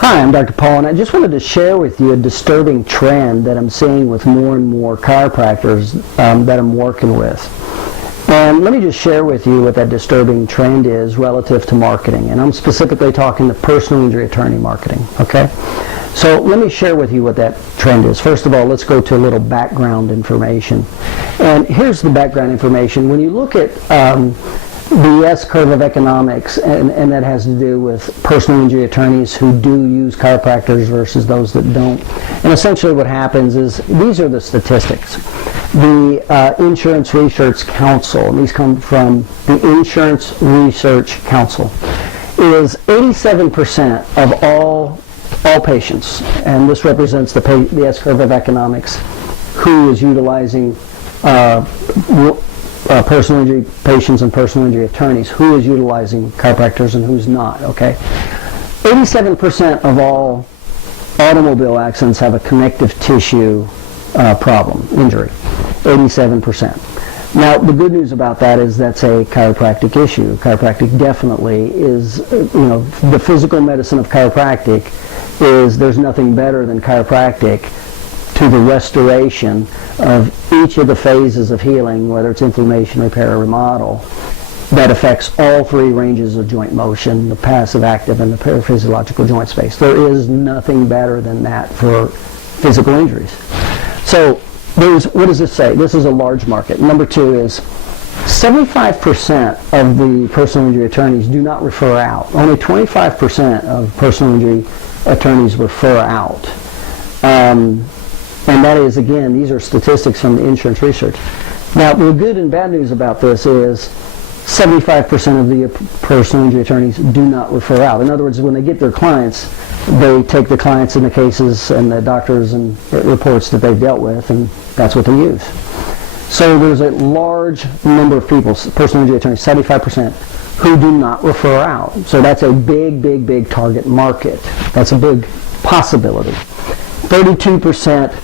Hi, I'm Dr. Paul, and I just wanted to share with you a disturbing trend that I'm seeing with more and more chiropractors that I'm working with. And let me just share with you what that disturbing trend is relative to marketing. And I'm specifically talking to personal injury attorney marketing, okay? So let me share with you what that trend is. First of all, let's go to a little background information. And here's the background information. When you look at the S-curve of economics, and that has to do with personal injury attorneys who do use chiropractors versus those that don't. And essentially what happens is, these are the statistics. The Insurance Research Council, and these come from the Insurance Research Council, is 87% of all patients, and this represents the S-curve of economics, who is utilizing personal injury patients and personal injury attorneys, who is utilizing chiropractors and who's not, okay? 87% of all automobile accidents have a connective tissue problem, injury, 87%. Now, the good news about that is that's a chiropractic issue. Chiropractic definitely is, the physical medicine of chiropractic is, there's nothing better than chiropractic to the restoration of each of the phases of healing, whether it's inflammation, repair, or remodel, that affects all three ranges of joint motion, the passive, active, and the paraphysiological joint space. There is nothing better than that for physical injuries. So, what does this say? This is a large market. Number two is 75% of the personal injury attorneys do not refer out. Only 25% of personal injury attorneys refer out. And that is, again, these are statistics from the insurance research. Now, the good and bad news about this is 75% of the personal injury attorneys do not refer out. In other words, when they get their clients, they take the clients and the cases and the doctors and reports that they've dealt with, and that's what they use. So there's a large number of people, personal injury attorneys, 75%, who do not refer out. So that's a big, big, big target market. That's a big possibility. 32%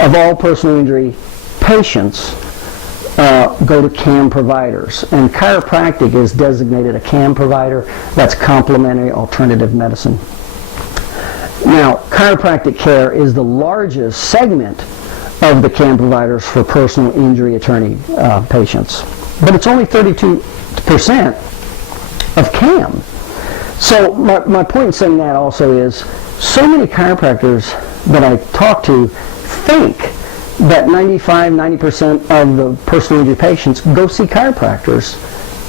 of all personal injury patients go to CAM providers, and chiropractic is designated a CAM provider. That's complementary alternative medicine. Now, chiropractic care is the largest segment of the CAM providers for personal injury attorney patients, but it's only 32% of CAM. So my point in saying that also is, so many chiropractors that I talk to think that 90% of the personal injury patients go see chiropractors,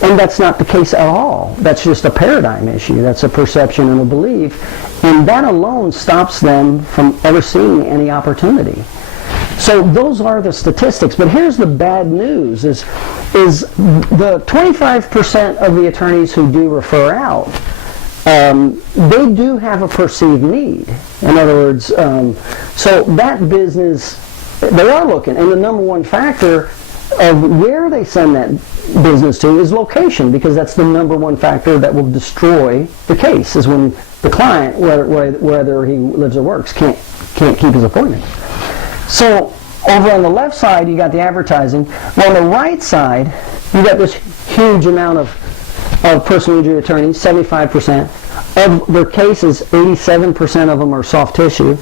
and that's not the case at all. That's just a paradigm issue. That's a perception and a belief, and that alone stops them from ever seeing any opportunity. So those are the statistics, but here's the bad news, is the 25% of the attorneys who do refer out, they do have a perceived need. In other words, so that business, they are looking, and the number one factor of where they send that business to is location, because that's the number one factor that will destroy the case, is when the client, whether he lives or works, can't keep his appointment. So over on the left side, you got the advertising. Well, on the right side, you got this huge amount of personal injury attorneys, 75%. Of their cases, 87% of them are soft tissue.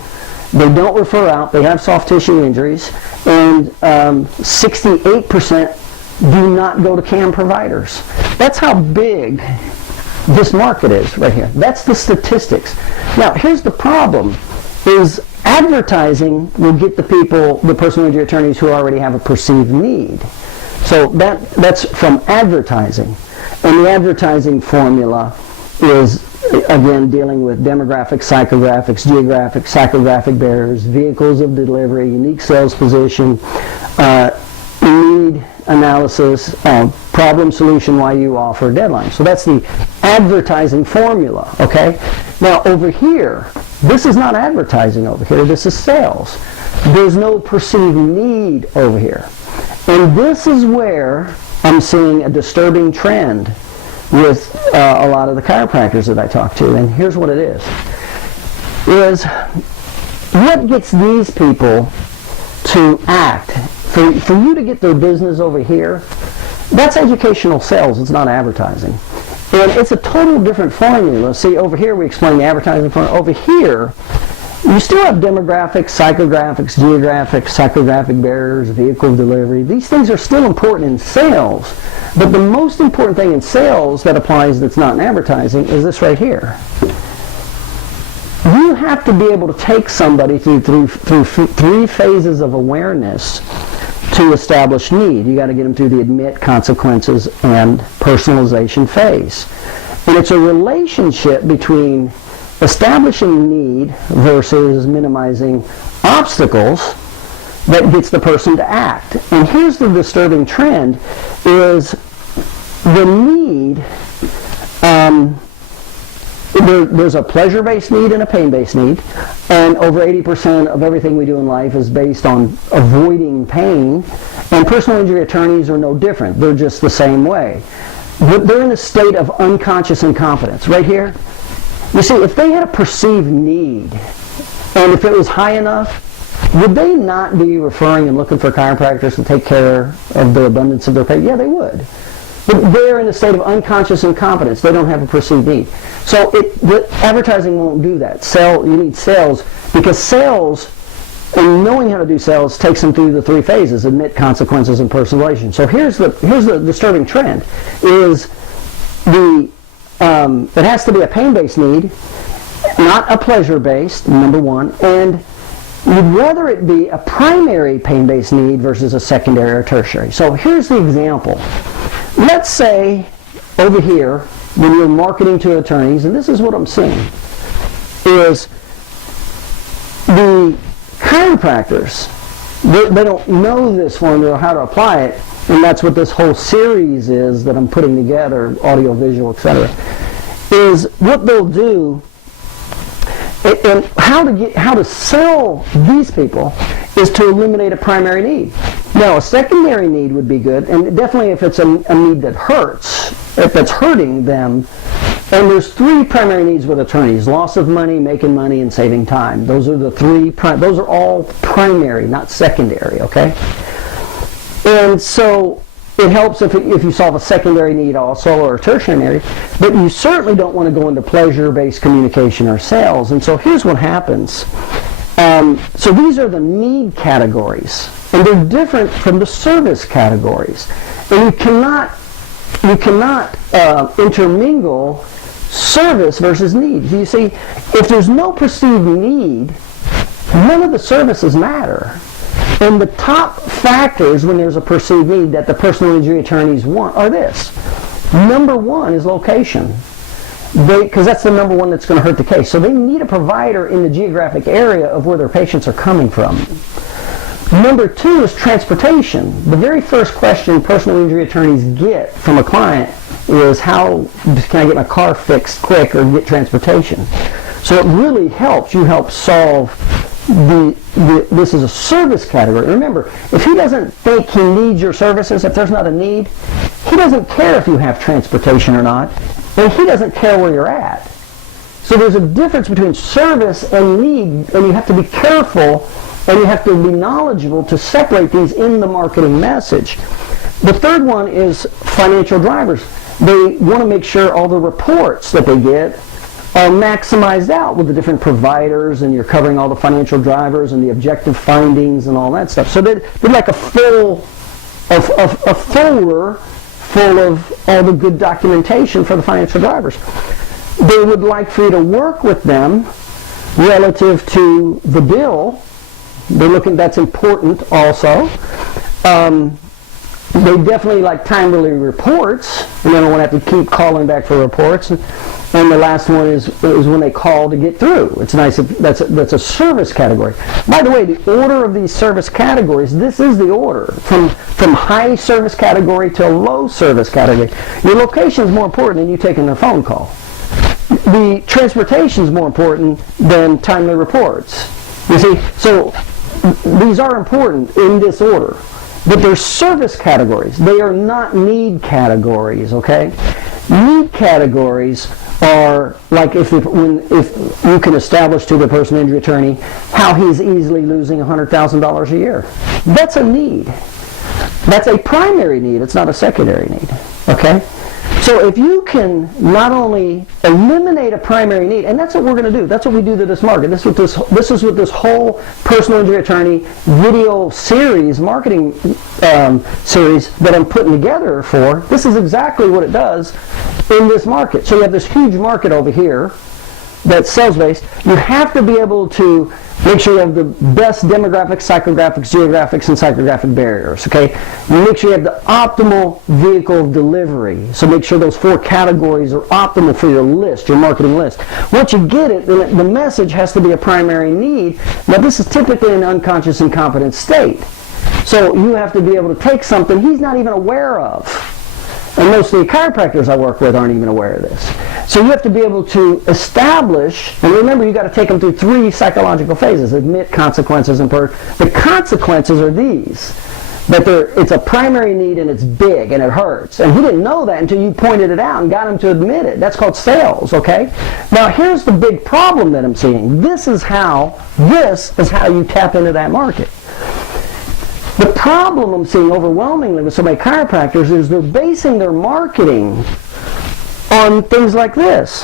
They don't refer out. They have soft tissue injuries. And 68% do not go to CAM providers. That's how big this market is right here. That's the statistics. Now, here's the problem, is advertising will get the people, the personal injury attorneys who already have a perceived need. So that's from advertising. And the advertising formula is, again, dealing with demographics, psychographics, geographic, psychographic barriers, vehicles of delivery, unique sales position, need analysis, problem solution, why you offer, deadline. So that's the advertising formula, okay? Now over here, this is not advertising over here, this is sales. There's no perceived need over here. And this is where I'm seeing a disturbing trend with a lot of the chiropractors that I talk to. And here's what it is what gets these people to act, for you to get their business over here, that's educational sales, it's not advertising. And it's a total different formula. See, over here we explain the advertising formula. Over here, you still have demographics, psychographics, geographics, psychographic barriers, vehicle delivery. These things are still important in sales. But the most important thing in sales that applies that's not in advertising is this right here. You have to be able to take somebody through three phases of awareness to establish need. You got to get them through the admit, consequences, and personalization phase. And it's a relationship between establishing need versus minimizing obstacles that gets the person to act. And here's the disturbing trend is the need, there's a pleasure-based need and a pain-based need, and over 80% of everything we do in life is based on avoiding pain, and personal injury attorneys are no different. They're just the same way. They're in a state of unconscious incompetence. Right here, you see, if they had a perceived need, and if it was high enough, would they not be referring and looking for chiropractors to take care of the abundance of their pain? Yeah, they would. But they're in a state of unconscious incompetence. They don't have a perceived need. So the advertising won't do that. You need sales, because sales and knowing how to do sales takes them through the three phases: admit, consequences, and personalization. So here's the disturbing trend: is it has to be a pain-based need, not a pleasure-based. Number one, and you'd rather it be a primary pain-based need versus a secondary or tertiary. So here's the example. Let's say over here, when you're marketing to attorneys, and this is what I'm seeing, is the chiropractors, they don't know this formula or how to apply it, and that's what this whole series is that I'm putting together, audio, visual, etc., is what they'll do, and how to sell these people is to eliminate a primary need. Now, a secondary need would be good, and definitely if it's a need that hurts, if it's hurting them. And there's three primary needs with attorneys: loss of money, making money, and saving time. Those are the three. Those are all primary, not secondary. Okay. And so it helps if you solve a secondary need also, or a tertiary, but you certainly don't want to go into pleasure-based communication or sales. And so here's what happens. So these are the need categories, and they're different from the service categories. And you cannot intermingle service versus need. You see, if there's no perceived need, none of the services matter. And the top factors when there's a perceived need that the personal injury attorneys want are this. Number one is location, because that's the number one that's going to hurt the case. So they need a provider in the geographic area of where their patients are coming from. Number two is transportation. The very first question personal injury attorneys get from a client is, how can I get my car fixed quick or get transportation? So it really helps. You help solve this is a service category. Remember, if he doesn't think he needs your services, if there's not a need, he doesn't care if you have transportation or not, and he doesn't care where you're at. So there's a difference between service and need, and you have to be careful and you have to be knowledgeable to separate these in the marketing message. The third one is financial drivers. They want to make sure all the reports that they get are maximized out with the different providers, and you're covering all the financial drivers and the objective findings and all that stuff. So they're like a folder full of all the good documentation for the financial drivers. They would like for you to work with them relative to the bill. They're looking, that's important also. They definitely like timely reports, and they don't want to have to keep calling back for reports. And the last one is when they call to get through. It's nice if that's a service category. By the way, the order of these service categories, this is the order from high service category to low service category. Your location is more important than you taking a phone call. The transportation is more important than timely reports. You see, so these are important in this order. But they're service categories. They are not need categories, okay? Need categories are like if you can establish to the personal injury attorney how he's easily losing $100,000 a year. That's a need. That's a primary need. It's not a secondary need, okay? So if you can not only eliminate a primary need, and that's what we're going to do. That's what we do to this market. This is what this whole personal injury attorney video series, marketing series that I'm putting together for. This is exactly what it does in this market. So you have this huge market over here that's sales-based. You have to be able to make sure you have the best demographics, psychographics, geographics, and psychographic barriers, okay? You make sure you have the optimal vehicle delivery. So make sure those 4 categories are optimal for your list, your marketing list. Once you get it, then the message has to be a primary need. Now this is typically an unconscious incompetent state. So you have to be able to take something he's not even aware of. And most of the chiropractors I work with aren't even aware of this. So you have to be able to establish, and remember you got to take them through 3 psychological phases: admit, consequences, and purge. The consequences are these, that it's a primary need and it's big and it hurts. And he didn't know that until you pointed it out and got him to admit it. That's called sales, okay? Now here's the big problem that I'm seeing. This is how you tap into that market. The problem I'm seeing overwhelmingly with so many chiropractors is they're basing their marketing on things like this.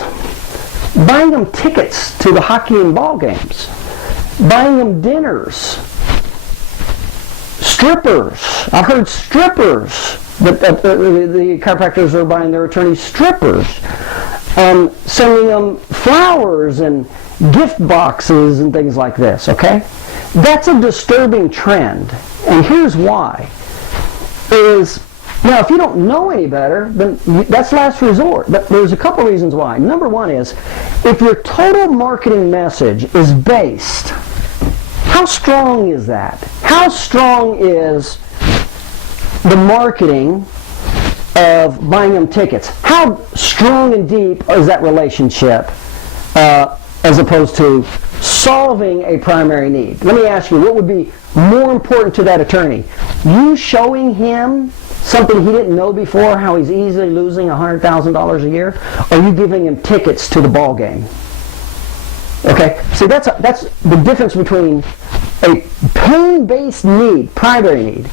Buying them tickets to the hockey and ball games. Buying them dinners. Strippers. I've heard strippers. The chiropractors are buying their attorneys strippers. Sending them flowers and gift boxes and things like this, okay? That's a disturbing trend. And here's why. Now, if you don't know any better, then that's last resort. But there's a couple reasons why. Number one is, if your total marketing message is based, how strong is that? How strong is the marketing of buying them tickets? How strong and deep is that relationship as opposed to solving a primary need? Let me ask you, what would be more important to that attorney? You showing him something he didn't know before, how he's easily losing $100,000 a year, or you giving him tickets to the ball game? Okay, see that's the difference between a pain-based need, primary need,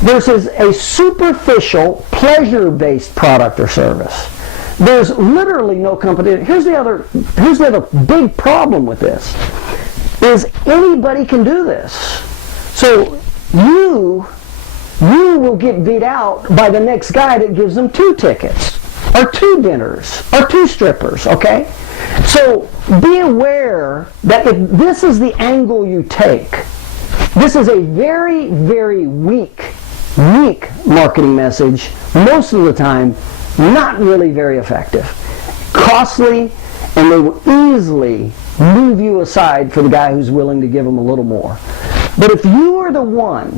versus a superficial, pleasure-based product or service. There's literally no competition. Here's the other big problem with this, is anybody can do this. So you will get beat out by the next guy that gives them 2 tickets, or 2 dinners, or 2 strippers, okay? So be aware that if this is the angle you take, this is a very, very weak marketing message, most of the time not really very effective, costly, and they will easily move you aside for the guy who's willing to give them a little more. But if you are the one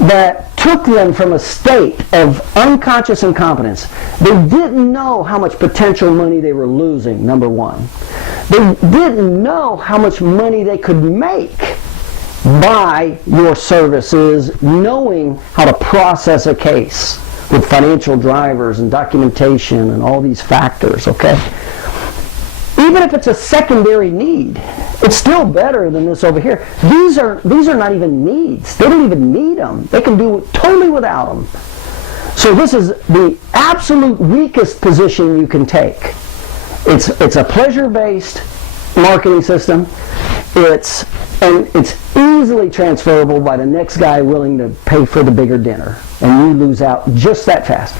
that took them from a state of unconscious incompetence, they didn't know how much potential money they were losing, number one. They didn't know how much money they could make by your services, knowing how to process a case with financial drivers and documentation and all these factors, okay? Even if it's a secondary need, it's still better than this over here. These are not even needs. They don't even need them. They can do it totally without them. So this is the absolute weakest position you can take. It's a pleasure-based marketing system. It's easily transferable by the next guy willing to pay for the bigger dinner, and you lose out just that fast.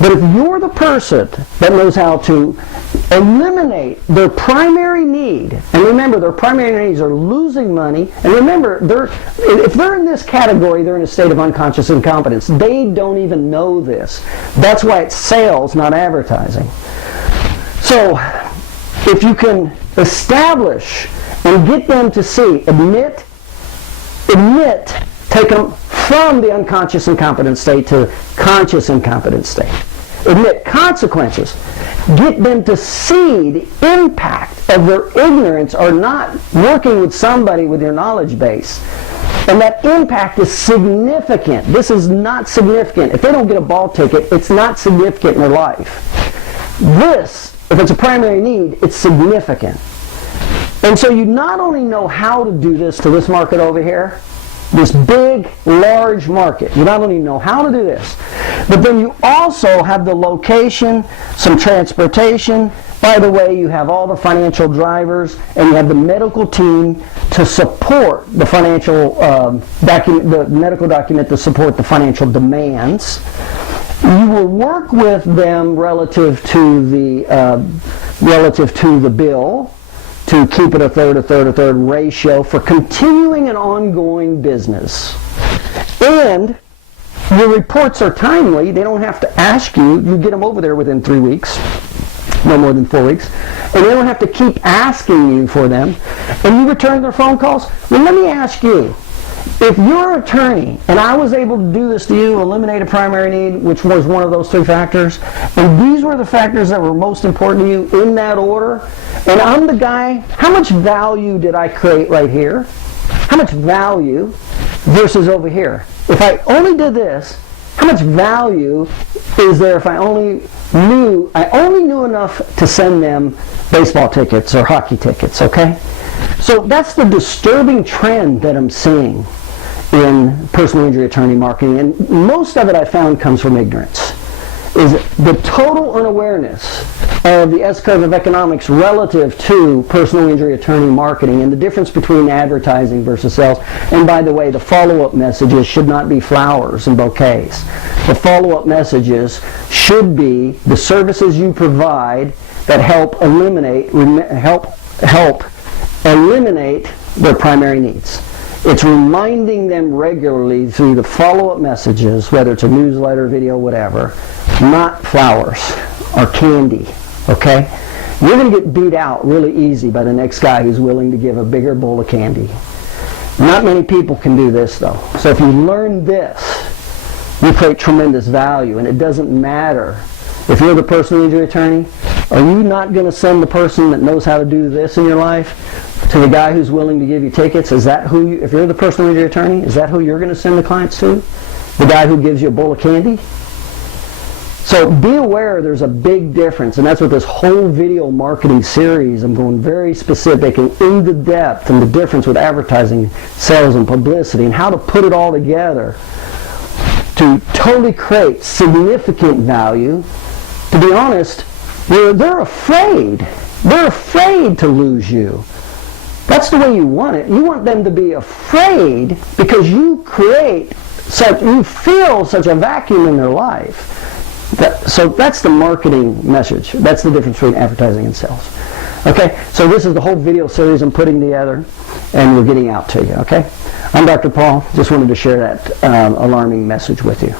But if you're the person that knows how to eliminate their primary need, and remember their primary needs are losing money, and remember if they're in this category, they're in a state of unconscious incompetence. They don't even know this. That's why it's sales, not advertising. So if you can establish and get them to see, admit, take them from the unconscious incompetent state to conscious incompetent state. Admit consequences. Get them to see the impact of their ignorance or not working with somebody with your knowledge base. And that impact is significant. This is not significant. If they don't get a ball ticket, it's not significant in their life. This, if it's a primary need, it's significant. And so you not only know how to do this to this market over here, This big, large market. You not only know how to do this, but then you also have the location, some transportation. By the way, you have all the financial drivers, and you have the medical team to support the financial the medical document to support the financial demands. You will work with them relative to the bill, to keep it a third ratio for continuing an ongoing business. And your reports are timely. They don't have to ask you. You get them over there within 3 weeks, no more than 4 weeks. And they don't have to keep asking you for them. And you return their phone calls. Well, let me ask you, if you're an attorney and I was able to do this to you, eliminate a primary need, which was one of those 3 factors, and these were the factors that were most important to you in that order, and I'm the guy, how much value did I create right here? How much value versus over here? If I only did this, how much value is there if I only knew enough to send them baseball tickets or hockey tickets, okay? So that's the disturbing trend that I'm seeing in personal injury attorney marketing, and most of it I found comes from ignorance, is the total unawareness of the S-curve of economics relative to personal injury attorney marketing and the difference between advertising versus sales. And by the way, the follow-up messages should not be flowers and bouquets. The follow-up messages should be the services you provide that help eliminate their primary needs. It's reminding them regularly through the follow-up messages, whether it's a newsletter, video, whatever, not flowers or candy, okay? You're going to get beat out really easy by the next guy who's willing to give a bigger bowl of candy. Not many people can do this, though. So if you learn this, you create tremendous value, and it doesn't matter. If you're the personal injury attorney, are you not going to send the person that knows how to do this in your life to the guy who's willing to give you tickets? Is that who you, if you're the personal injury attorney, is that who you're going to send the clients to? The guy who gives you a bowl of candy? So be aware there's a big difference, and that's what this whole video marketing series, I'm going very specific and into depth and the difference with advertising, sales, and publicity, and how to put it all together to totally create significant value. To be honest, they're afraid. They're afraid to lose you. That's the way you want it. You want them to be afraid because you feel such a vacuum in their life. So that's the marketing message. That's the difference between advertising and sales. Okay, so this is the whole video series I'm putting together, and we're getting out to you, okay? I'm Dr. Paul. Just wanted to share that alarming message with you.